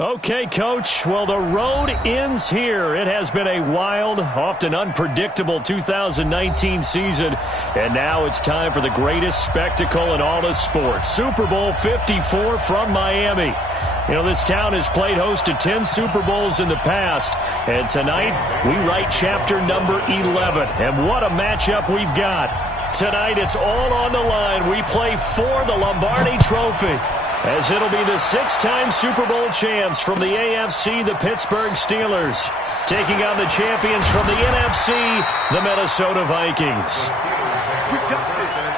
Okay, Coach. Well, the road ends here. It has been a wild, often unpredictable 2019 season, and now it's time for the greatest spectacle in all of sports. Super Bowl 54 from Miami. You know, this town has played host to 10 Super Bowls in the past, and tonight we write chapter number 11. And what a matchup we've got. Tonight it's all on the line. We play for the Lombardi Trophy, as it'll be the six-time Super Bowl champs from the AFC, the Pittsburgh Steelers, taking on the champions from the NFC, the Minnesota Vikings.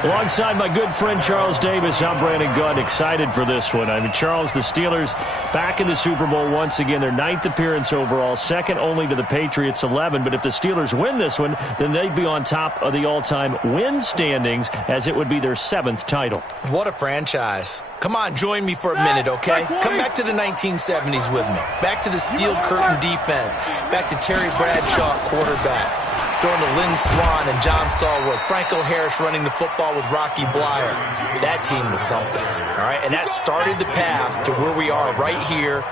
Alongside my good friend Charles Davis, I'm Brandon Gunn, excited for this one. I mean, Charles, the Steelers back in the Super Bowl once again, their 9th appearance overall, second only to the Patriots' 11. But if the Steelers win this one, then they'd be on top of the all-time win standings, as it would be their 7th title. What a franchise. Come on, join me for a minute, okay? Come back to the 1970s with me. Back to the steel curtain defense. Back to Terry Bradshaw, quarterback. Throwing to Lynn Swann and John Stallworth. Franco Harris running the football with Rocky Blyer. That team was something, all right? And that started the path to where we are right here,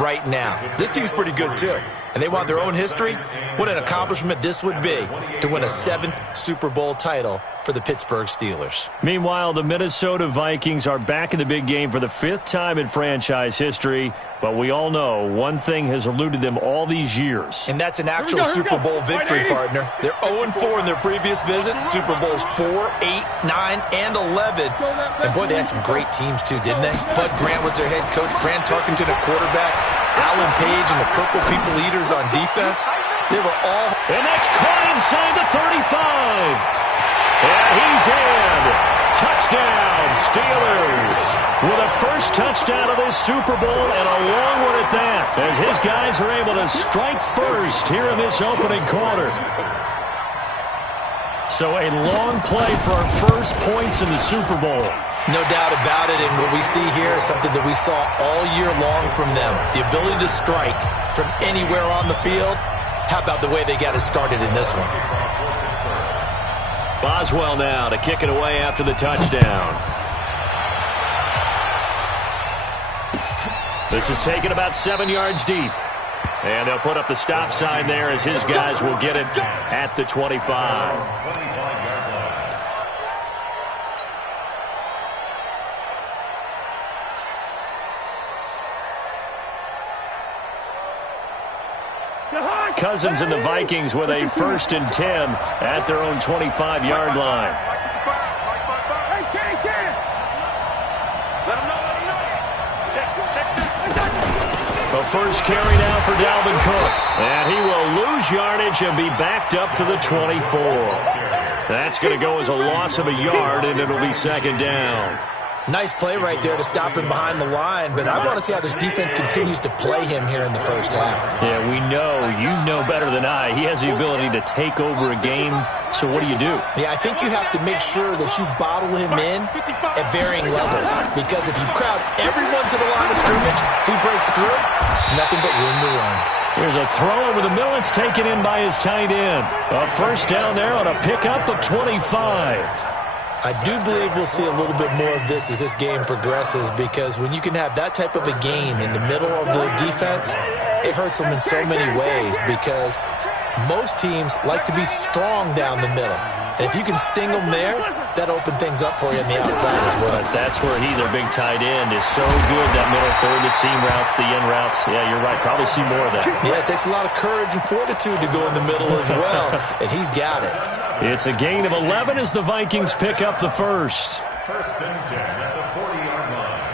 right now. This team's pretty good, too. And they want their own history. What an accomplishment this would be to win a 7th Super Bowl title for the Pittsburgh Steelers. Meanwhile, the Minnesota Vikings are back in the big game for the 5th time in franchise history. But we all know one thing has eluded them all these years. And that's an actual Super Bowl victory, partner. They're 0-4 in their previous visits. Super Bowls 4, 8, 9, and 11. And boy, they had some great teams too, didn't they? Bud Grant was their head coach. Fran Tarkenton, a quarterback. Alan Page and the Purple People Eaters on defense. They were all... And that's caught inside the 35. And he's in. Touchdown, Steelers. With a first touchdown of this Super Bowl, and a long one at that, as his guys are able to strike first here in this opening quarter. So a long play for our first points in the Super Bowl. No doubt about it, and what we see here is something that we saw all year long from them. The ability to strike from anywhere on the field. How about the way they got it started in this one? Boswell now to kick it away after the touchdown. This is taken about 7 yards deep. And they'll put up the stop sign there, as his guys will get it at the 25. Cousins and the Vikings with a 1st and 10 at their own 25-yard line. The first carry now for Dalvin Cook. And he will lose yardage and be backed up to the 24. That's going to go as a loss of a yard, and it'll be 2nd down. Nice play right there to stop him behind the line, but I want to see how this defense continues to play him here in the first half. Yeah, we know. You know better than I. He has the ability to take over a game, so what do? Yeah, I think you have to make sure that you bottle him in at varying levels, because if you crowd everyone to the line of scrimmage, if he breaks through, it's nothing but room to run. Here's a throw over the middle. It's taken in by his tight end. A first down there on a pickup of 25. I do believe we'll see a little bit more of this as this game progresses, because when you can have that type of a gain in the middle of the defense, it hurts them in so many ways, because most teams like to be strong down the middle. And if you can sting them there, that opens things up for you on the outside as well. But that's where their big tight end, is so good, that middle third, the seam routes, the in routes. Yeah, you're right. Probably see more of that. Yeah, it takes a lot of courage and fortitude to go in the middle as well, and he's got it. It's a gain of 11 as the Vikings pick up the first. 1st and 10 at the 40-yard line.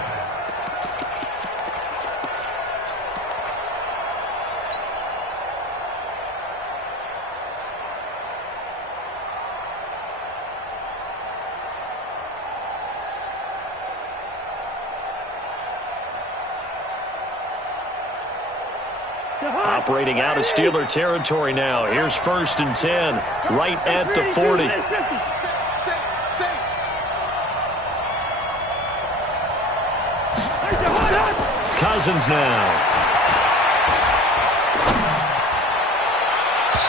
Operating out of Steeler territory now. Here's 1st and 10, right at the 40. Cousins now.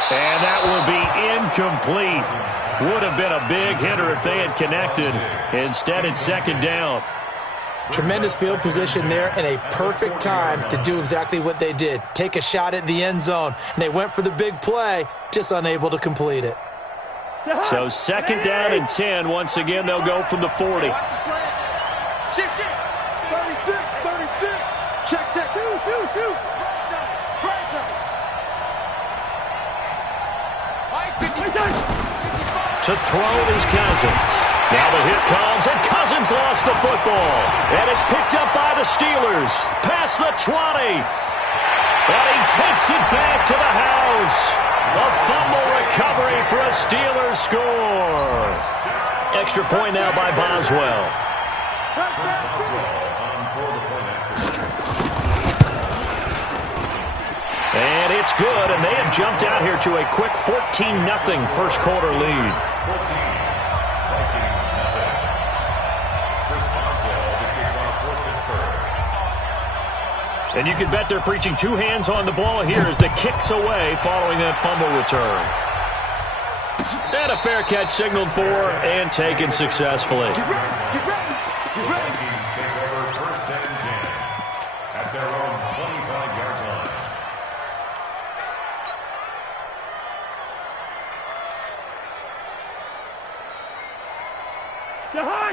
And that will be incomplete. Would have been a big hitter if they had connected. Instead, it's 2nd down. Tremendous field position there and a perfect time to do exactly what they did. Take a shot at the end zone, and they went for the big play, just unable to complete it. So 2nd down and 10. Once again, they'll go from the 40. Check, 36. Check. 2. To throw is Cousins. Now the hit comes, and Cousins lost the football. And it's picked up by the Steelers. Past the 20. And he takes it back to the house. A fumble recovery for a Steelers score. Extra point now by Boswell. And it's good, and they have jumped out here to a quick 14-0 first quarter lead. And you can bet they're preaching 2 hands on the ball here as the kick's away following that fumble return. And a fair catch signaled for and taken successfully. Get ready. Take over 1st and 10 at their own 25-yard line.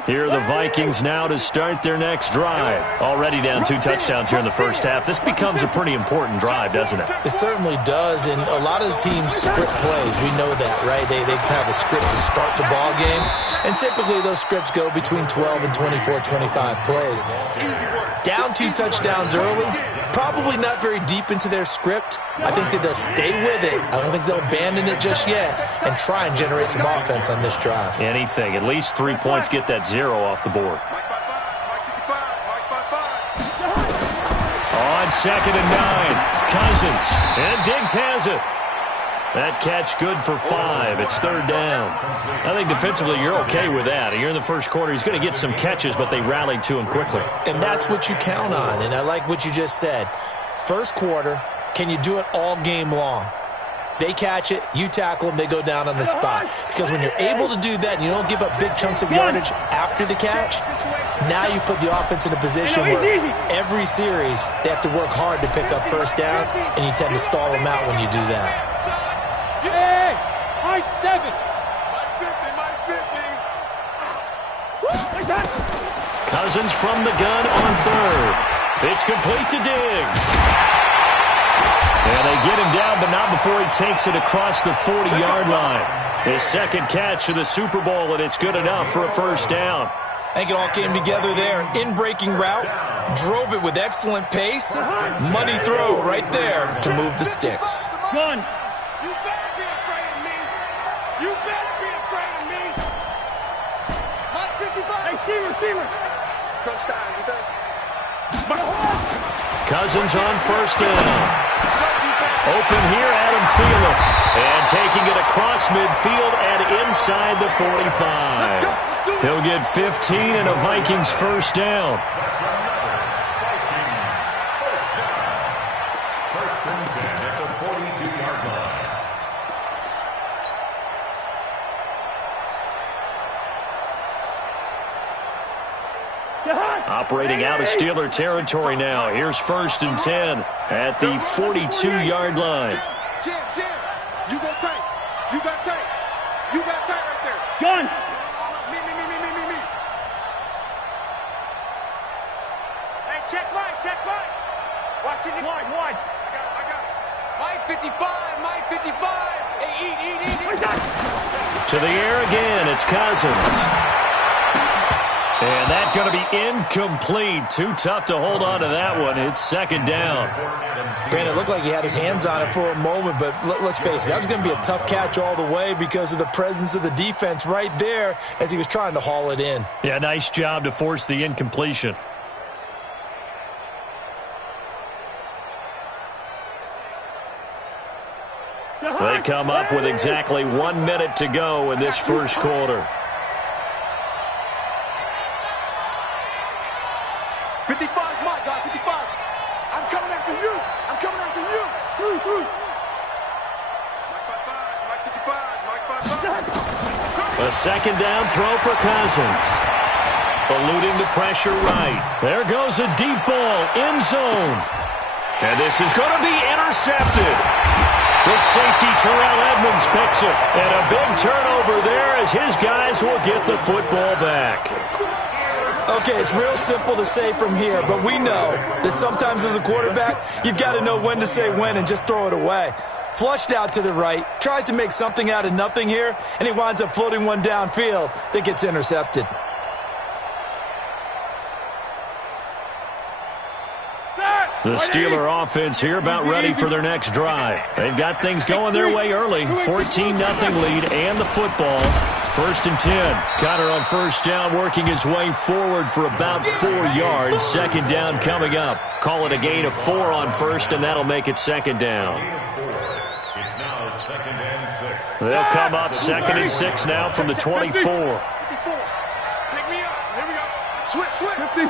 Here are the Vikings now to start their next drive. Already down 2 touchdowns here in the first half. This becomes a pretty important drive, doesn't it? It certainly does, and a lot of the teams script plays. We know that, right? They have a script to start the ball game, and typically those scripts go between 12 and 24, 25 plays. Down 2 touchdowns early, probably not very deep into their script. I think that they'll stay with it. I don't think they'll abandon it just yet and try and generate some offense on this drive. Anything. At least 3 points, get that 0 off the board. On 2nd and 9, Cousins. And Diggs has it. That catch good for 5. It's 3rd down. I think defensively you're okay with that. Here in the first quarter, he's going to get some catches, but they rallied to him quickly. And that's what you count on, and I like what you just said. First quarter, can you do it all game long? They catch it, you tackle them, they go down on the spot. Because when you're able to do that and you don't give up big chunks of yardage after the catch, now you put the offense in a position where every series they have to work hard to pick up first downs, and you tend to stall them out when you do that. High 7. Cousins from the gun on 3rd. It's complete to Diggs. And they get him down, but not before he takes it across the 40-yard line. His 2nd catch of the Super Bowl, and it's good enough for a first down. I think it all came together there. In-breaking route, drove it with excellent pace. Money throw right there to move the sticks. Gun. You better be afraid of me. You better be afraid of me. Mike 55. Hey, receiver. Crunch time, defense. Cousins on 1st down. Open here, Adam Thielen. And taking it across midfield and inside the 45. He'll get 15 and a Vikings first down. First and 10 at the 42-yard line. Operating out of Steeler territory now. Here's 1st and 10 at the 42-yard line. Jim, you go tight. You got tight. You got tight right there. Gun. Me. Hey, check right. Watch it. Wide. I got it. Mike 55. Hey, eat. To the air again, it's Cousins. And that's going to be incomplete. Too tough to hold on to that one. It's 2nd down. Brandon, it looked like he had his hands on it for a moment, but let's face it, that was going to be a tough catch all the way because of the presence of the defense right there as he was trying to haul it in. Yeah, nice job to force the incompletion. They come up with exactly 1 minute to go in this first quarter. 55's my guy, 55. I'm coming after you. Mike 55. A 2nd down throw for Cousins. eluding the pressure right. There goes a deep ball, end zone. And this is going to be intercepted. The safety, Terrell Edmonds, picks it. And a big turnover there as his guys will get the football back. Okay, it's real simple to say from here, but we know that sometimes as a quarterback, you've got to know when to say when and just throw it away. Flushed out to the right, tries to make something out of nothing here, and he winds up floating one downfield that gets intercepted. The Steeler offense here about ready for their next drive. They've got things going their way early. 14-0 lead and the football. 1st and 10. Connor on first down, working his way forward for about 4 yards. 2nd down coming up. Call it a gain of 4 on first, and that'll make it 2nd down. It's now 2nd and 6. They'll come up 2nd and 6 now from the 24. Take me up. Here we go. Switch. 50.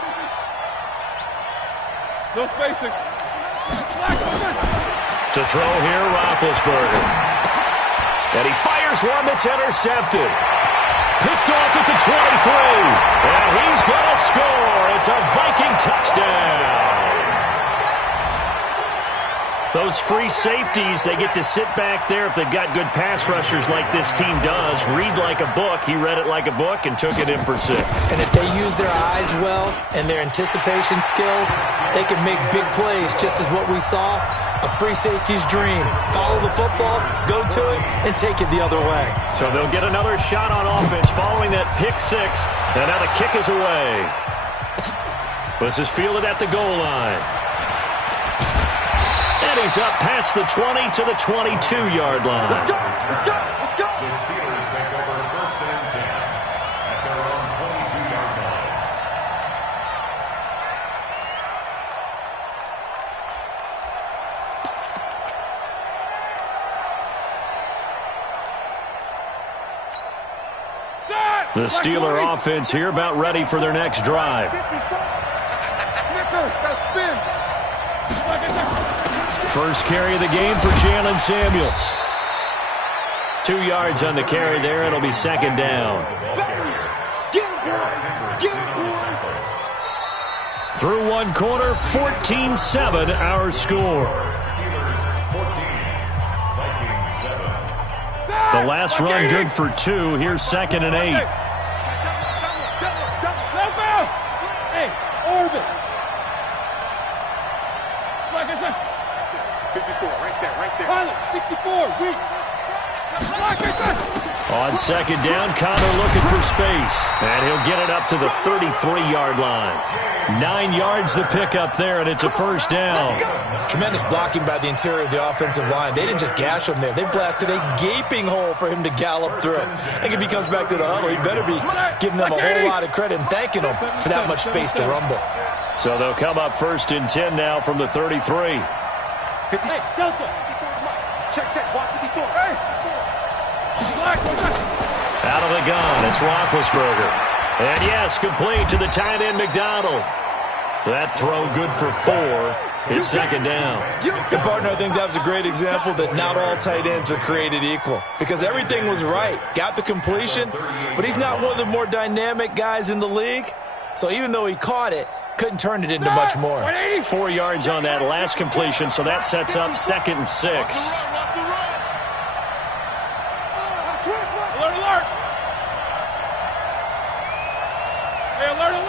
No spacing. To throw here, Roethlisberger. And he fires one that's intercepted. Picked off at the 23. And he's going to score. It's a Viking touchdown. Those free safeties, they get to sit back there if they've got good pass rushers like this team does. Read like a book. He read it like a book and took it in for 6. And if they use their eyes well and their anticipation skills, they can make big plays, just as what we saw. A free safety's dream. Follow the football, go to it, and take it the other way. So they'll get another shot on offense following that pick 6. And now the kick is away. This is fielded at the goal line. And he's up past the 20 to the 22-yard line. The Steelers take over 1st and 10 at their own 22-yard line. The Steeler offense here about ready for their next drive. First carry of the game for Jalen Samuels. 2 yards on the carry there. It'll be 2nd down. Through one quarter, 14-7 our score. The last run good for 2. Here's 2nd and 8. Hey, orbit. 54, right there. Pilot, 64, weak. On 2nd down, Connor looking for space. And he'll get it up to the 33-yard line. 9 yards the pickup there, and it's a 1st down. Tremendous blocking by the interior of the offensive line. They didn't just gash him there. They blasted a gaping hole for him to gallop through. I think if he comes back to the huddle, he better be giving them a whole lot of credit and thanking them for that much space to rumble. So they'll come up 1st and 10 now from the 33. Hey, Delta. Check. Watch 54. Hey. Out of the gun, it's Roethlisberger. And yes, complete to the tight end McDonald. That throw good for 4. It's 2nd down. And partner, I think that was a great example that not all tight ends are created equal. Because everything was right. Got the completion, but he's not one of the more dynamic guys in the league. So even though he caught it, couldn't turn it into much more. 4 yards on that last completion, so that sets up 2nd and 6. Alert. Hey, alert.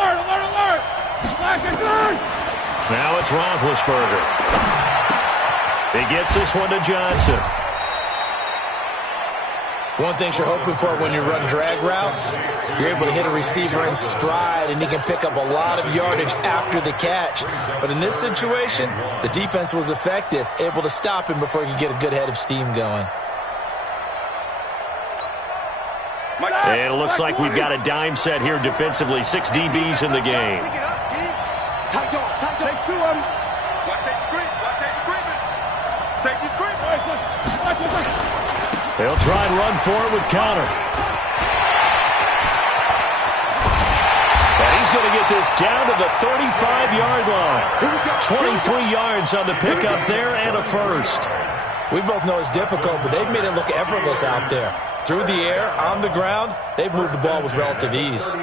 Now it's Roethlisberger. He gets this one to Johnson. One thing you're hoping for when you run drag routes, you're able to hit a receiver in stride, and he can pick up a lot of yardage after the catch. But in this situation, the defense was effective, able to stop him before he could get a good head of steam going. And it looks like we've got a dime set here defensively. 6 DBs in the game. Take 2 of them. Watch safety creeping. Safety's creeping. They'll try and run for it with Connor. And he's going to get this down to the 35-yard line. 23 yards on the pickup there and a 1st. We both know it's difficult, but they've made it look effortless out there. Through the air, on the ground, they've moved the ball with relative ease.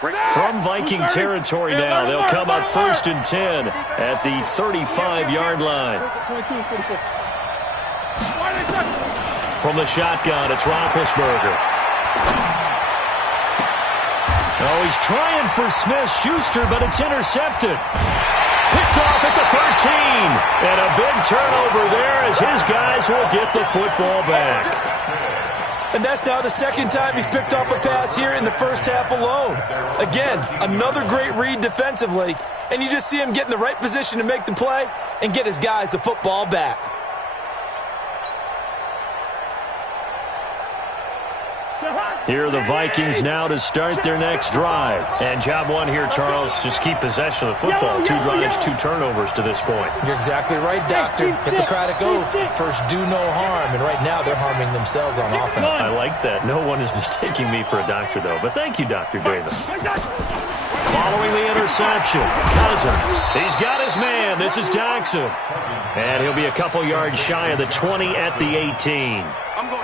From Viking territory now, they'll come up 1st and 10 at the 35-yard line. From the shotgun, it's Roethlisberger. Oh, he's trying for Smith-Schuster, but it's intercepted. Picked off at the 13. And a big turnover there as his guys will get the football back. And that's now the second time he's picked off a pass here in the first half alone. Again, another great read defensively, and you just see him get in the right position to make the play and get his guys the football back. Here are the Vikings now to start their next drive. And job one here, Charles, just keep possession of the football. 2 drives, 2 turnovers to this point. You're exactly right, Doctor. Hippocratic oath. First, do no harm. And right now, they're harming themselves on offense. I like that. No one is mistaking me for a doctor, though. But thank you, Dr. Davis. Following the interception, Cousins. He's got his man. This is Jackson. And he'll be a couple yards shy of the 20 at the 18.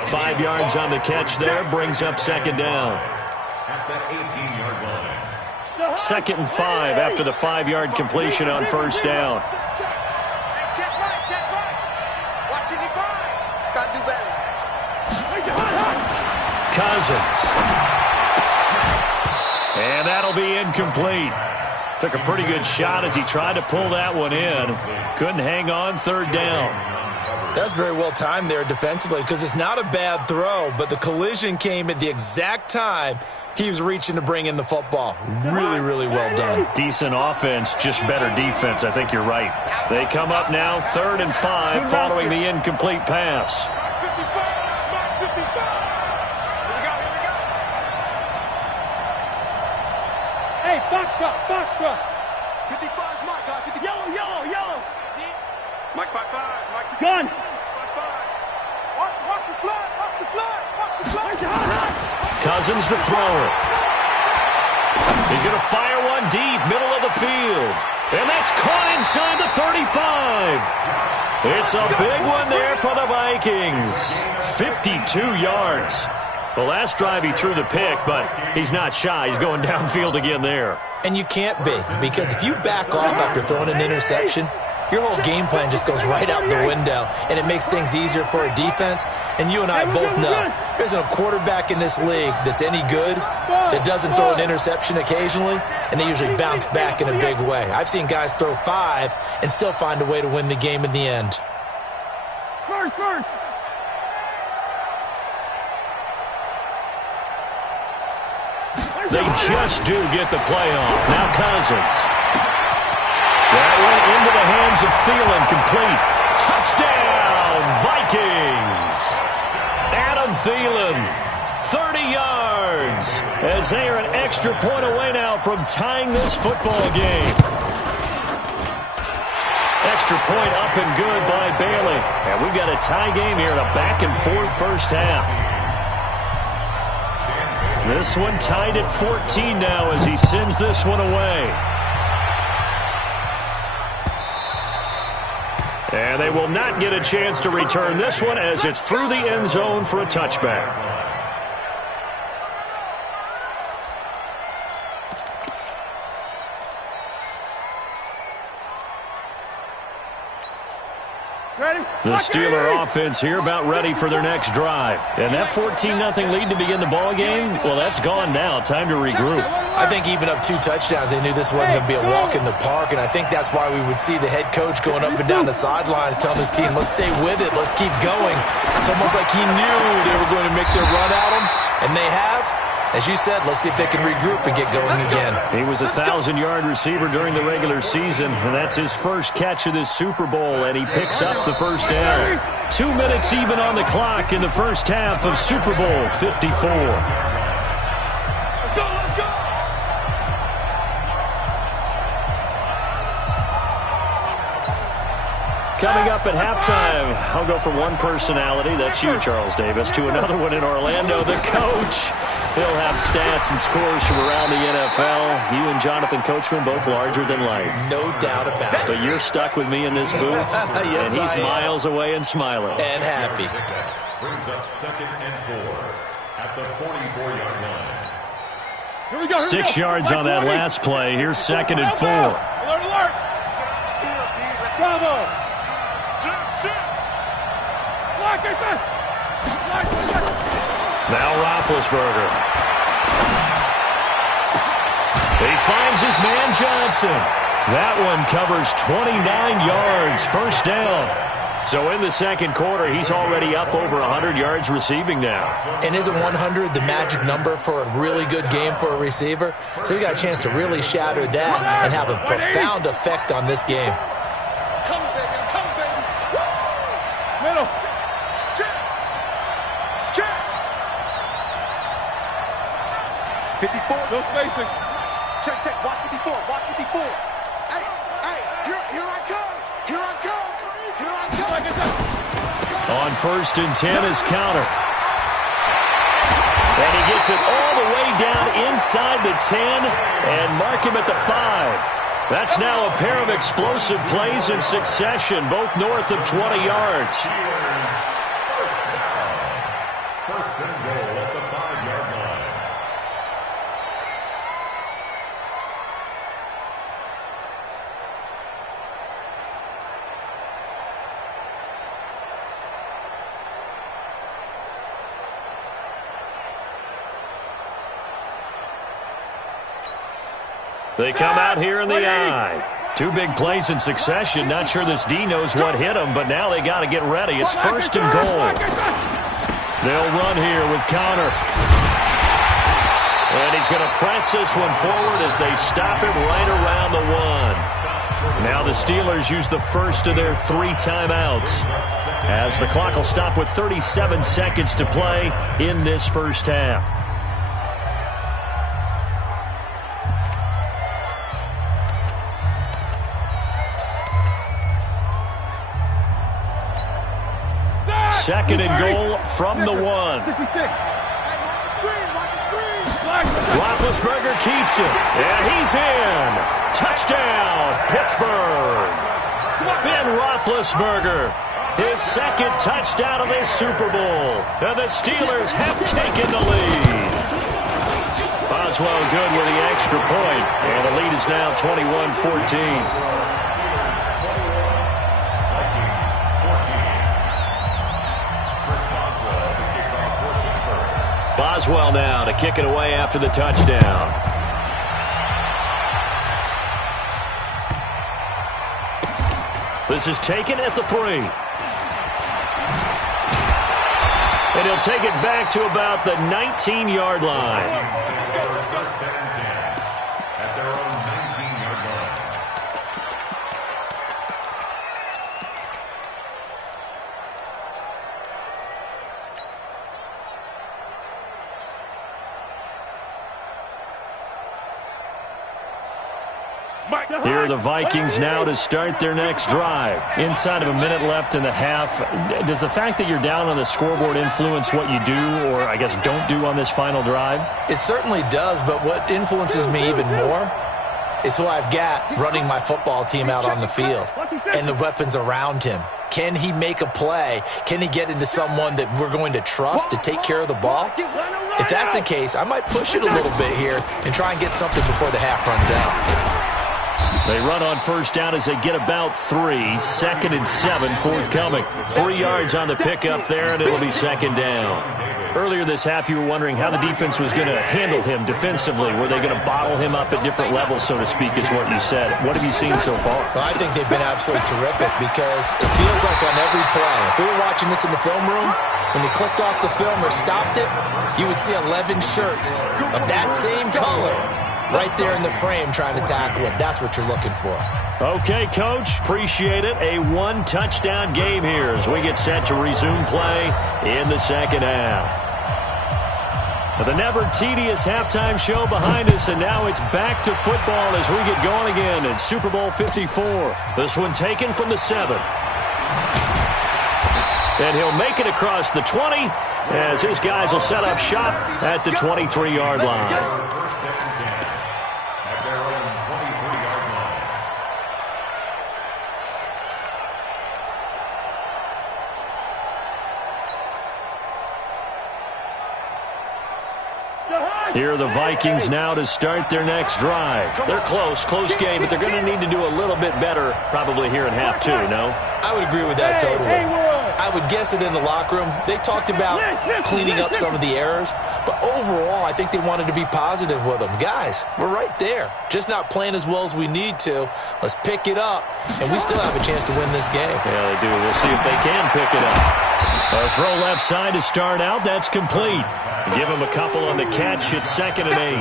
5 yards on the catch there, brings up 2nd down. At the 18-yard line. 2nd and 5 after the 5-yard completion on 1st down. Cousins. And that'll be incomplete. Took a pretty good shot as he tried to pull that one in. Couldn't hang on 3rd down. That's very well timed there defensively because it's not a bad throw, but the collision came at the exact time he was reaching to bring in the football. Really, really well done. Decent offense, just better defense. I think you're right. They come up now 3rd and 5 following the incomplete pass. Hey, Foxtrot. 55's my guy. Yellow. Mike 5-5. Mike gun. 5-5. Watch the flag. Cousins the thrower. He's going to fire one deep, middle of the field. And that's caught inside the 35. It's a big one there for the Vikings. 52 yards. The last drive he threw the pick, but he's not shy. He's going downfield again there. And you can't be, because if you back off after throwing an interception, your whole game plan just goes right out the window, and it makes things easier for a defense. And you and I both know there isn't a quarterback in this league that's any good that doesn't throw an interception occasionally, and they usually bounce back in a big way. I've seen guys throw 5 and still find a way to win the game in the end. First. They just do get the playoff. Now Cousins. That went into the hands of Thielen, complete. Touchdown, Vikings. Adam Thielen, 30 yards, as they are an extra point away now from tying this football game. Extra point up and good by Bailey. And we've got a tie game here in a back-and-forth first half. This one tied at 14 now as he sends this one away. And they will not get a chance to return this one as it's through the end zone for a touchback. The Steeler offense here about ready for their next drive. And that 14-0 lead to begin the ball game, well, that's gone now. Time to regroup. I think even up 2 touchdowns, they knew this wasn't going to be a walk in the park, and I think that's why we would see the head coach going up and down the sidelines telling his team, let's stay with it, let's keep going. It's almost like he knew they were going to make their run at him, and they have. As you said, let's see if they can regroup and get going again. He was a 1,000-yard receiver during the regular season, and that's his first catch of this Super Bowl, and he picks up the first down. 2 minutes even on the clock in the first half of Super Bowl 54. Coming up at halftime, I'll go from one personality, that's you, Charles Davis, to another one in Orlando, the coach. He'll have stats and scores from around the NFL. You and Jonathan Coachman, both larger than life. No doubt about it. But you're stuck with me in this booth, yes, and he's miles away and smiling. And happy. Brings up 2nd and 4 at the 44-yard line. 6 yards on that last play. Here's 2nd and 4. Alert. Bravo. Now Roethlisberger. He finds his man Johnson. That one covers 29 yards. First down. So in the second quarter, he's already up over 100 yards receiving now. And isn't 100 the magic number for a really good game for a receiver? So he got a chance to really shatter that and have a profound effect on this game. Come, baby. Middle. Check. 54. No spacing. Check. Watch 54. Hey, here I come. On 1st and 10 is counter. And he gets it all the way down inside the 10 and mark him at the 5. That's now a pair of explosive plays in succession, both north of 20 yards. First and goal at the 5-yard line. They come out here in the I. 2 big plays in succession. Not sure this D knows what hit him, but now they got to get ready. It's 1st and goal. They'll run here with counter. And he's going to press this one forward as they stop him right around the 1. Now the Steelers use the first of their 3 timeouts, as the clock will stop with 37 seconds to play in this first half. Second and goal from the 1. Roethlisberger keeps it, and he's in. Touchdown, Pittsburgh. Ben Roethlisberger, his 2nd touchdown of this Super Bowl, and the Steelers have taken the lead. Boswell good with the extra point, and the lead is now 21-14. Boswell now to kick it away after the touchdown. This is taken at the 3. And he'll take it back to about the 19-yard line. First and 10 at their own 19-yard line. Here are the Vikings now to start their next drive. Inside of a minute left in the half, does the fact that you're down on the scoreboard influence what you do, or I guess don't do on this final drive? It certainly does, but what influences me even more is who I've got running my football team out on the field and the weapons around him. Can he make a play? Can he get into someone that we're going to trust to take care of the ball? If that's the case, I might push it a little bit here and try and get something before the half runs out. They run on first down as they get about 3. 2nd and 7 forthcoming. 3 yards on the pickup there, and it'll be 2nd down. Earlier this half, you were wondering how the defense was going to handle him defensively. Were they going to bottle him up at different levels, so to speak, is what you said. What have you seen so far? Well, I think they've been absolutely terrific because it feels like on every play, if we were watching this in the film room, when you clicked off the film or stopped it, you would see 11 shirts of that same color right there in the frame trying to tackle it. That's what you're looking for. Okay, Coach. Appreciate it. A 1-touchdown game here as we get set to resume play in the second half. The never-tedious halftime show behind us, and now it's back to football as we get going again in Super Bowl 54. This one taken from the 7. And he'll make it across the 20 as his guys will set up shop at the 23-yard line. Here are the Vikings now to start their next drive. They're close game, but they're going to need to do a little bit better probably here in half two, no? I would agree with that totally. I would guess it in the locker room. They talked about cleaning up some of the errors, but overall, I think they wanted to be positive with them. Guys, we're right there. Just not playing as well as we need to. Let's pick it up, and we still have a chance to win this game. Yeah, they do. We'll see if they can pick it up. A throw left side to start out. That's complete. Give him a couple on the catch. It's 2nd and 8.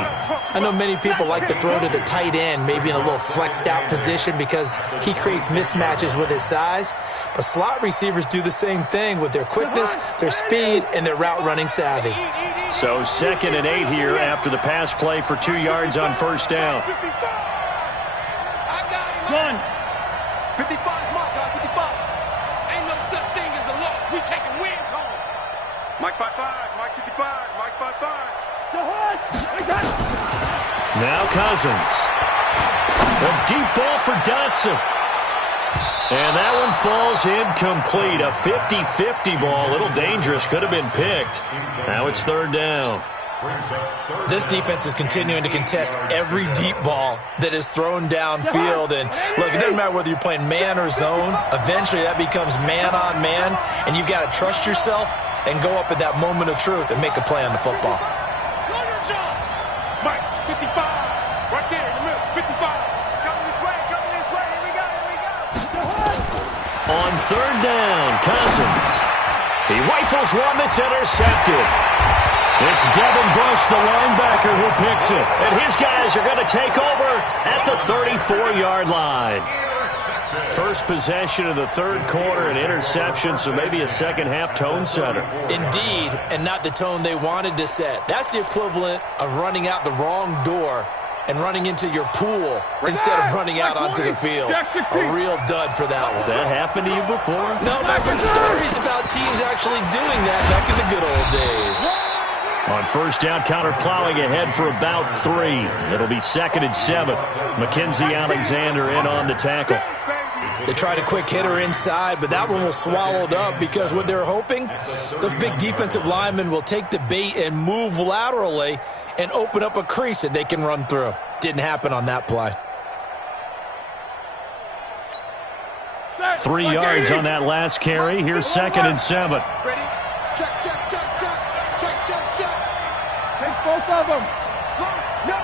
I know many people like to throw to the tight end, maybe in a little flexed out position because he creates mismatches with his size. But slot receivers do the same thing with their quickness, their speed, and their route running savvy. So 2nd and 8 here after the pass play for 2 yards on first down. Run. 55, Mike, 55. Ain't no such thing as a loss. We taking wins home. Mike 55, Mike 55, Mike 55. Now Cousins. A deep ball for Dotson. And that one falls incomplete. A 50-50 ball. A little dangerous. Could have been picked. Now it's 3rd down. This defense is continuing to contest every deep ball that is thrown downfield. And, look, it doesn't matter whether you're playing man or zone. Eventually that becomes man on man. And you've got to trust yourself and go up at that moment of truth and make a play on the football. Mike, 55. Right there in the middle. 55. Coming this way. Here we go. On 3rd down, Cousins. He rifles one that's intercepted. It's Devin Bush, the linebacker, who picks it. And his guys are going to take over at the 34-yard line. First possession of the 3rd quarter, an interception, so maybe a second-half tone setter. Indeed, and not the tone they wanted to set. That's the equivalent of running out the wrong door and running into your pool instead of running out onto the field. A real dud for that one. Has that happened to you before? No, but I've heard stories about teams actually doing that back in the good old days. On first down, counter plowing ahead for about 3. It'll be 2nd and 7. Mackenzie Alexander in on the tackle. They tried a quick hitter inside, but that one was swallowed up because what they're hoping, those big defensive linemen will take the bait and move laterally and open up a crease that they can run through. Didn't happen on that play. 3 yards on that last carry. Here's 2nd and 7. Ready? Check. Take both of them. No.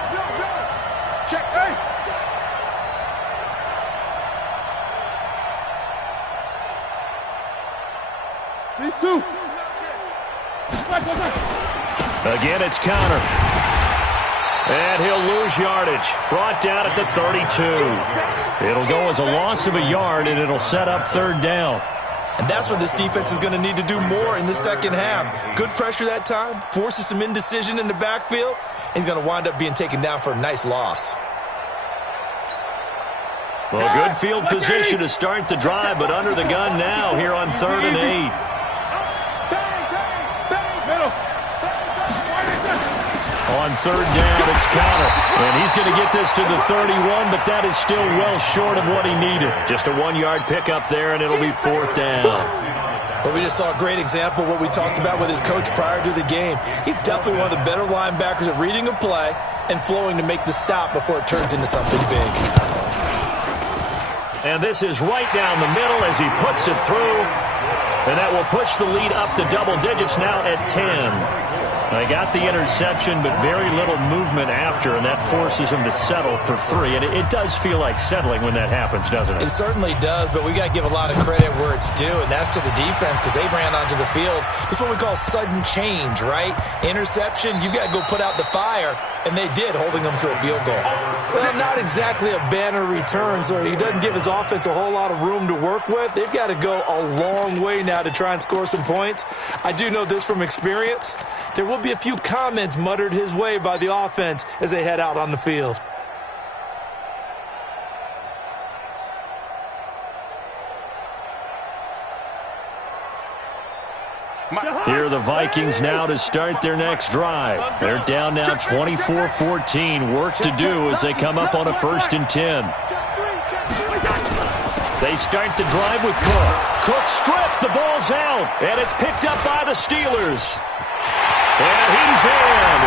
Check. These two. Again, it's counter. And he'll lose yardage. Brought down at the 32. It'll go as a loss of a yard, and it'll set up 3rd down. And that's what this defense is going to need to do more in the second half. Good pressure that time, forces some indecision in the backfield. He's going to wind up being taken down for a nice loss. Well, good field position to start the drive, but under the gun now here on 3rd and 8. On 3rd down, it's counter. And he's going to get this to the 31, but that is still well short of what he needed. Just a 1-yard pickup there, and it'll be 4th down. Well, we just saw a great example of what we talked about with his coach prior to the game. He's definitely one of the better linebackers at reading a play and flowing to make the stop before it turns into something big. And this is right down the middle as he puts it through. And that will push the lead up to double digits now at 10. They got the interception, but very little movement after, and that forces him to settle for 3. And it does feel like settling when that happens, doesn't it? It certainly does, but we got to give a lot of credit where it's due, and that's to the defense because they ran onto the field. It's what we call sudden change, right? Interception, you got to go put out the fire, and they did, holding them to a field goal. Well, not exactly a banner return, so he doesn't give his offense a whole lot of room to work with. They've got to go a long way now to try and score some points. I do know this from experience. There will be a few comments muttered his way by the offense as they head out on the field. Here are the Vikings now to start their next drive. They're down now 24-14. Work to do as they come up on a 1st and 10. They start the drive with Cook. Cook stripped. The ball's out. And it's picked up by the Steelers. And he's in.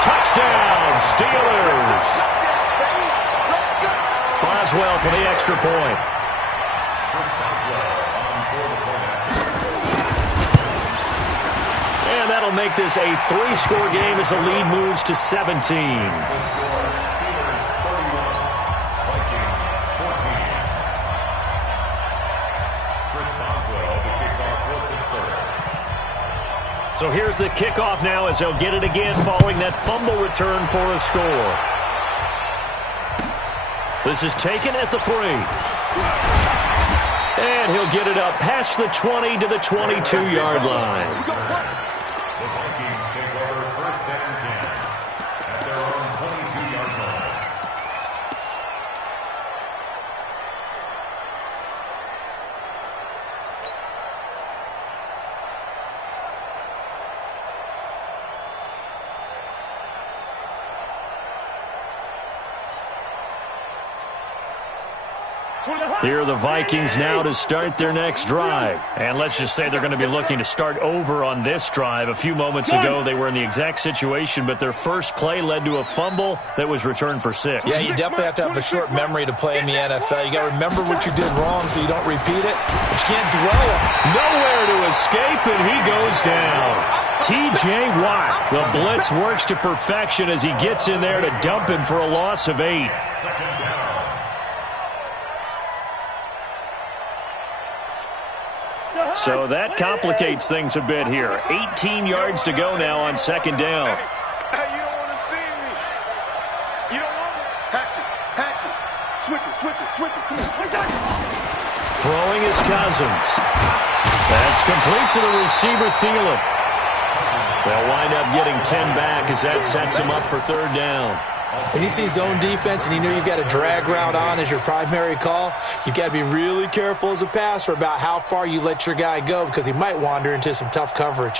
Touchdown, Steelers. Boswell for the extra point. And that'll make this a 3-score game as the lead moves to 17. So here's the kickoff now as they'll get it again following that fumble return for a score. This is taken at the 3. And he'll get it up past the 20 to the 22-yard line. The Vikings take over first and 10 at their own 22-yard line. Here are the Vikings now to start their next drive. And let's just say they're going to be looking to start over on this drive. A few moments ago, they were in the exact situation, but their first play led to a fumble that was returned for 6. Yeah, you definitely have to have a short memory to play in the NFL. You got to remember what you did wrong so you don't repeat it, but you can't dwell on it. Nowhere to escape, and he goes down. T.J. Watt, the blitz works to perfection as he gets in there to dump him for a loss of 8. Second down. So that complicates things a bit here. 18 yards to go now on second down. Hey, you don't want to see me. You don't want me. Hatchet. Switch it. Come on, switch it. Throwing is Cousins. That's complete to the receiver, Thielen. They'll wind up getting 10 back as that sets him up for third down. When you see zone defense and you know you've got a drag route on as your primary call, you've got to be really careful as a passer about how far you let your guy go because he might wander into some tough coverage.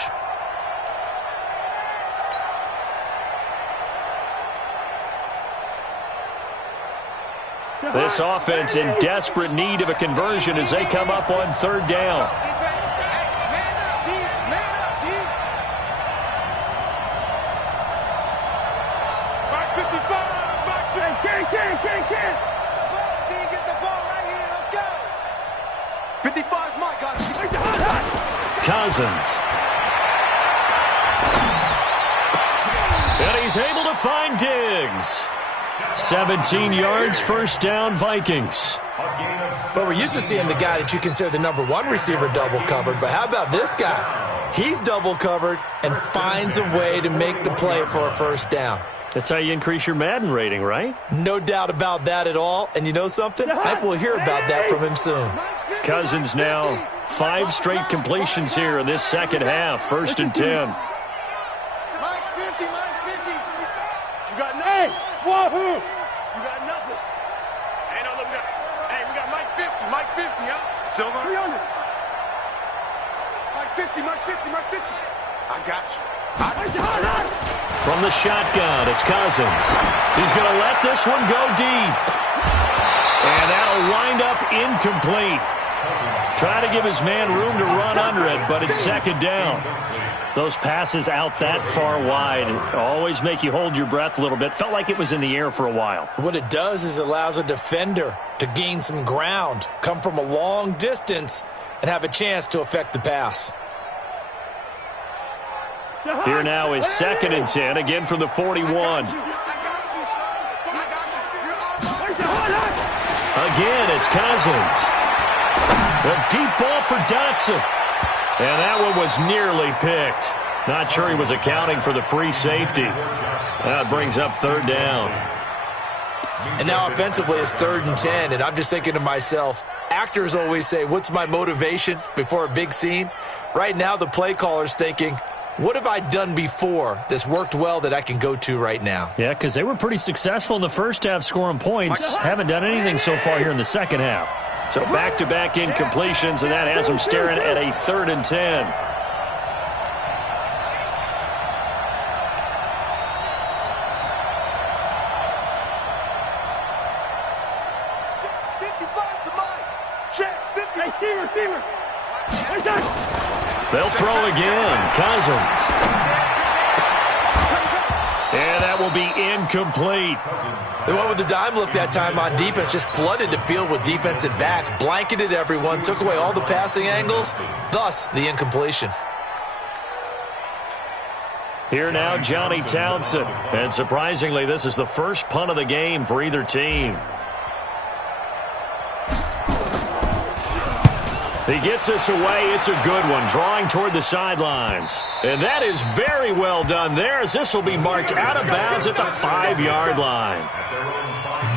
This offense in desperate need of a conversion as they come up on third down. Cousins. And he's able to find Diggs. 17 yards, first down, Vikings. Well, we're used to seeing the guy that you consider the number 1 receiver double covered, but how about this guy? He's double covered and finds a way to make the play for a first down. That's how you increase your Madden rating, right? No doubt about that at all. And you know something? I will hear about that from him soon. Cousins now 5 straight completions here in this second half. First and 10. Mike's 50. You got nothing. Wahoo! You got nothing. Hey, no, look, we got Mike 50, huh? Silver? 300. Mike's 50. I got you. From the shotgun, it's Cousins. He's going to let this one go deep. And that'll wind up incomplete. Try to give his man room to run under it, but it's second down. Those passes out that far wide always make you hold your breath a little bit. Felt like it was in the air for a while. What it does is it allows a defender to gain some ground, come from a long distance, and have a chance to affect the pass. Here now is second and 10, again from the 41. Again, it's Cousins. A deep ball for Dotson. And that one was nearly picked. Not sure he was accounting for the free safety. That brings up third down. And now offensively it's third and 10, and I'm just thinking to myself, actors always say, what's my motivation before a big scene? Right now the play caller's thinking, what have I done before that's worked well that I can go to right now? Yeah, because they were pretty successful in the first half scoring points. Haven't done anything so far here in the second half. So back-to-back incompletions, and that has them staring at a third and 10. They'll throw again. Cousins. that will be incomplete. They went with the dime look that time on defense, just flooded the field with defensive backs, blanketed everyone, took away all the passing angles, thus the incompletion. Here now, Johnny Townsend. And surprisingly, this is the first punt of the game for either team. He gets this away. It's a good one, drawing toward the sidelines. And that is very well done there, as this will be marked out of bounds at the 5-yard line.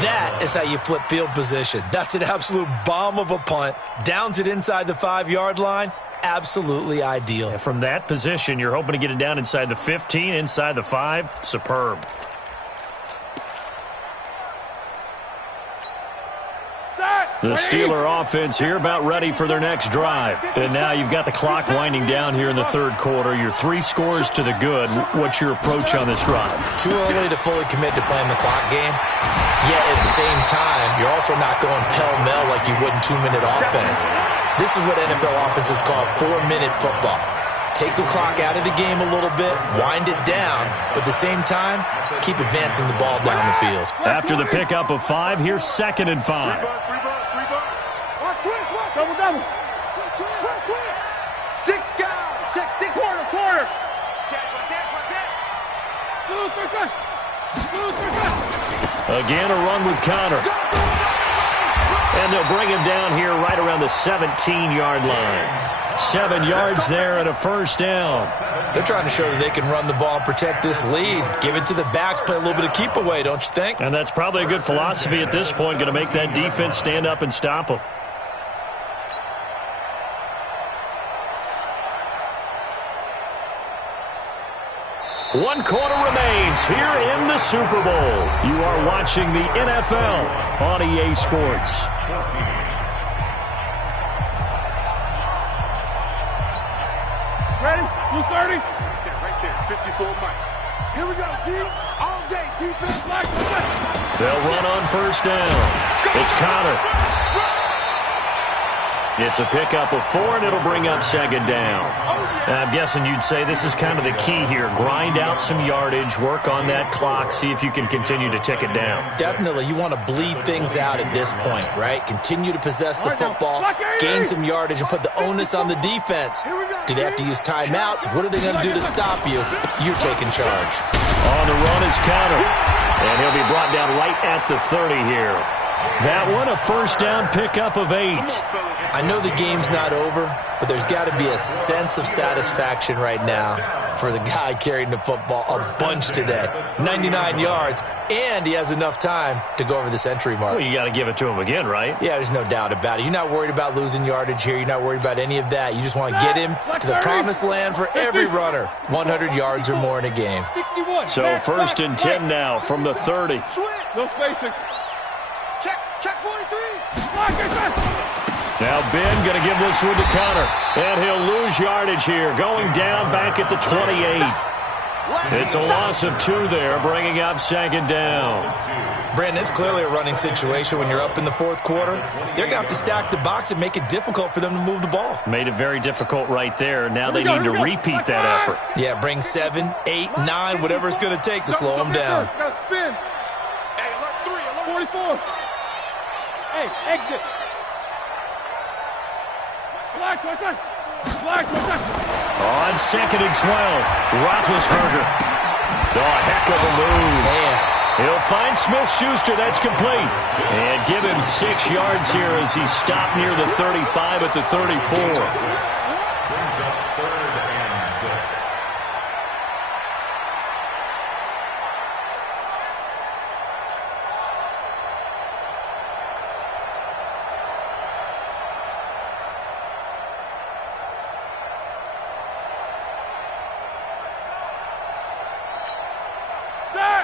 That is how you flip field position. That's an absolute bomb of a punt. Downs it inside the 5-yard line. Absolutely ideal. And from that position, you're hoping to get it down inside the 15, inside the 5. Superb. The Steeler offense here about ready for their next drive. And now you've got the clock winding down here in the third quarter. Your 3 scores to the good. What's your approach on this drive? Too early to fully commit to playing the clock game. Yet at the same time, you're also not going pell-mell like you would in 2-minute offense. This is what NFL offenses call 4-minute football. Take the clock out of the game a little bit, wind it down, but at the same time, keep advancing the ball down the field. After the pickup of 5, here's 2nd and 5. Double. Quick. 6 guys. Check, stick corner. Check. Again, a run with Connor. And they'll bring him down here right around the 17-yard line. 7 yards there and a first down. They're trying to show that they can run the ball and protect this lead. Give it to the backs, play a little bit of keep away, don't you think? And that's probably a good philosophy at this point, going to make that defense stand up and stop them. One quarter remains here in the Super Bowl. You are watching the NFL on EA Sports. Ready? 230. Right there. 54 Mike. Here we go, D. All day. Defense like this. They'll run on first down. It's Connor. It's a pickup of 4, and it'll bring up 2nd down. I'm guessing you'd say this is kind of the key here. Grind out some yardage, work on that clock, see if you can continue to tick it down. Definitely. You want to bleed things out at this point, right? Continue to possess the football, gain some yardage, and put the onus on the defense. Do they have to use timeouts? What are they going to do to stop you? You're taking charge. On the run is Connor, and he'll be brought down right at the 30 here. That one, a first down pickup of 8. I know the game's not over, but there's got to be a sense of satisfaction right now for the guy carrying the football a bunch today. 99 yards, and he has enough time to go over the century mark. Well, you got to give it to him again, right? Yeah, there's no doubt about it. You're not worried about losing yardage here. You're not worried about any of that. You just want to get him to the promised land for every runner. 100 yards or more in a game. So 1st and 10 now from the 30. No spacing. Check 43. Now Ben going to give this one to Connor. And he'll lose yardage here. Going down back at the 28. It's a loss of 2 there, bringing up 2nd down. Brandon, it's clearly a running situation when you're up in the 4th quarter. They're going to have to stack the box and make it difficult for them to move the ball. Made it very difficult right there. Now they need to repeat that effort. Yeah, bring 7, 8, 9, whatever it's going to take to slow them down. Spin. Hey, alert 3, alert 44. Hey, exit. Black. On 2nd and 12, Roethlisberger. Oh, a heck of a move. Man. He'll find Smith-Schuster. That's complete. And give him 6 yards here as he stopped near the 35 at the 34. Brings up 3rd and 6.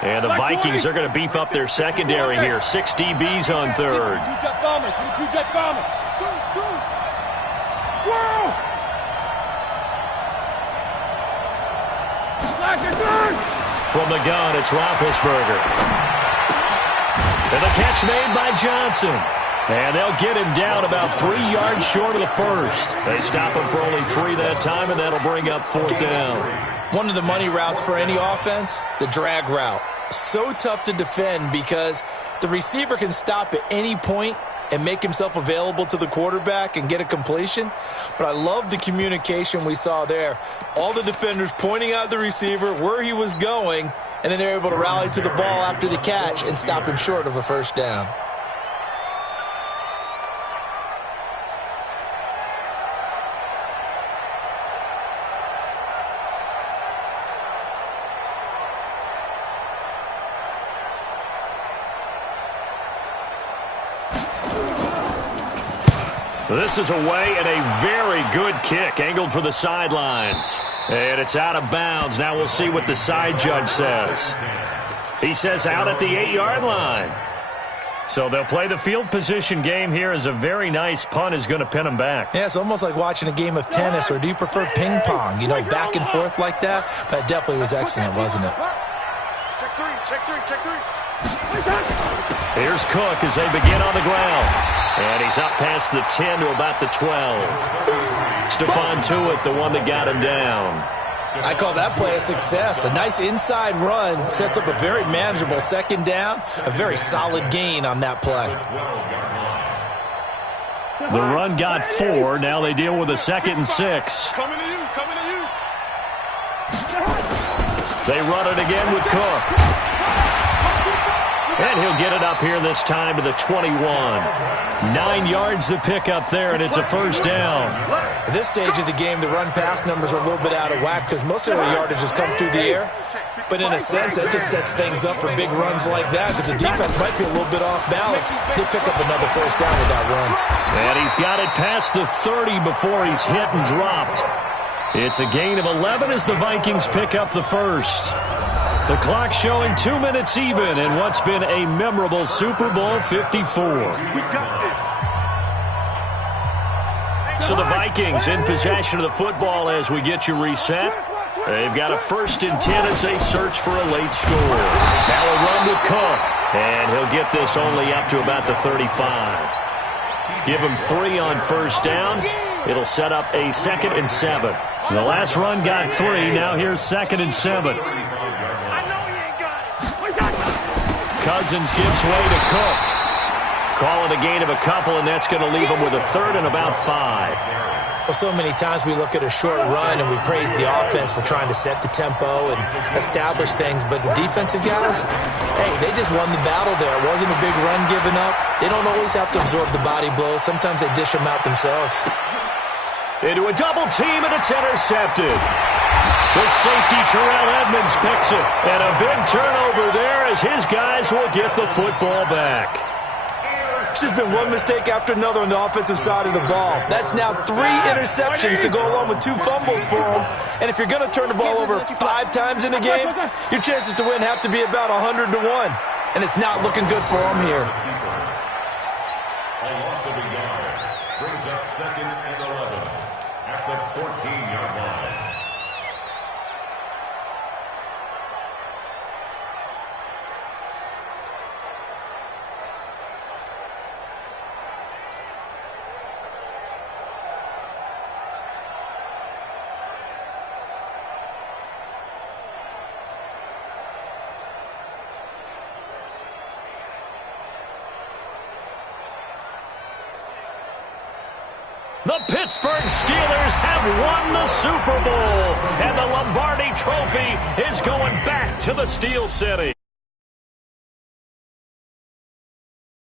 And the Vikings are going to beef up their secondary here. 6 DBs on 3rd. Two-jet bomber. Whoa! From the gun, it's Roethlisberger. And the catch made by Johnson. And they'll get him down about 3 yards short of the first. They stop him for only 3 that time, and that'll bring up 4th down. One of the money routes for any offense, the drag route. so tough to defend because the receiver can stop at any point and make himself available to the quarterback and get a completion. But I love the communication we saw there. All the defenders pointing out the receiver, where he was going, and then they're able to rally to the ball after the catch and stop him short of a first down. This is away and a very good kick, angled for the sidelines. And it's out of bounds. Now we'll see what the side judge says. He says out at the 8-yard line. So they'll play the field position game here as a very nice punt is going to pin them back. Yeah, it's almost like watching a game of tennis, or do you prefer ping pong? You know, back and forth like that? That definitely was excellent, wasn't it? Check three. Here's Cook as they begin on the ground. And he's up past the 10 to about the 12. Stephon Tuitt, the one that got him down. I call that play a success. A nice inside run sets up a very manageable second down. A very solid gain on that play. The run got 4. Now they deal with a 2nd and 6. Coming to you. They run it again with Cook. And he'll get it up here this time to the 21. 9 yards to pick up there, and it's a first down. At this stage of the game, the run-pass numbers are a little bit out of whack because most of the yardage has come through the air. But in a sense, that just sets things up for big runs like that because the defense might be a little bit off balance. They pick up another first down with that run. And he's got it past the 30 before he's hit and dropped. It's a gain of 11 as the Vikings pick up the first. The clock showing 2 minutes even in what's been a memorable Super Bowl 54. So the Vikings in possession of the football as we get you reset. They've got a 1st and 10 as they search for a late score. Now a run with Cook, and he'll get this only up to about the 35. Give him 3 on first down. It'll set up a 2nd and 7. The last run got 3. Now here's 2nd and 7. Cousins gives way to Cook. Call it a gain of a couple, and that's going to leave him with a 3rd and about 5. Well, so many times we look at a short run and we praise the offense for trying to set the tempo and establish things, but the defensive guys, hey, they just won the battle there. It wasn't a big run given up. They don't always have to absorb the body blows. Sometimes they dish them out themselves. Into a double team, and it's intercepted. The safety, Terrell Edmonds, picks it. And a big turnover there as his guys will get the football back. It's just been one mistake after another on the offensive side of the ball. That's now 3 interceptions to go along with 2 fumbles for them. And if you're going to turn the ball over 5 times in a game, your chances to win have to be about 100 to 1. And it's not looking good for them here. A loss of a yard brings up 2nd and 11 at the 14-yard line. The Pittsburgh Steelers have won the Super Bowl, and the Lombardi Trophy is going back to the Steel City.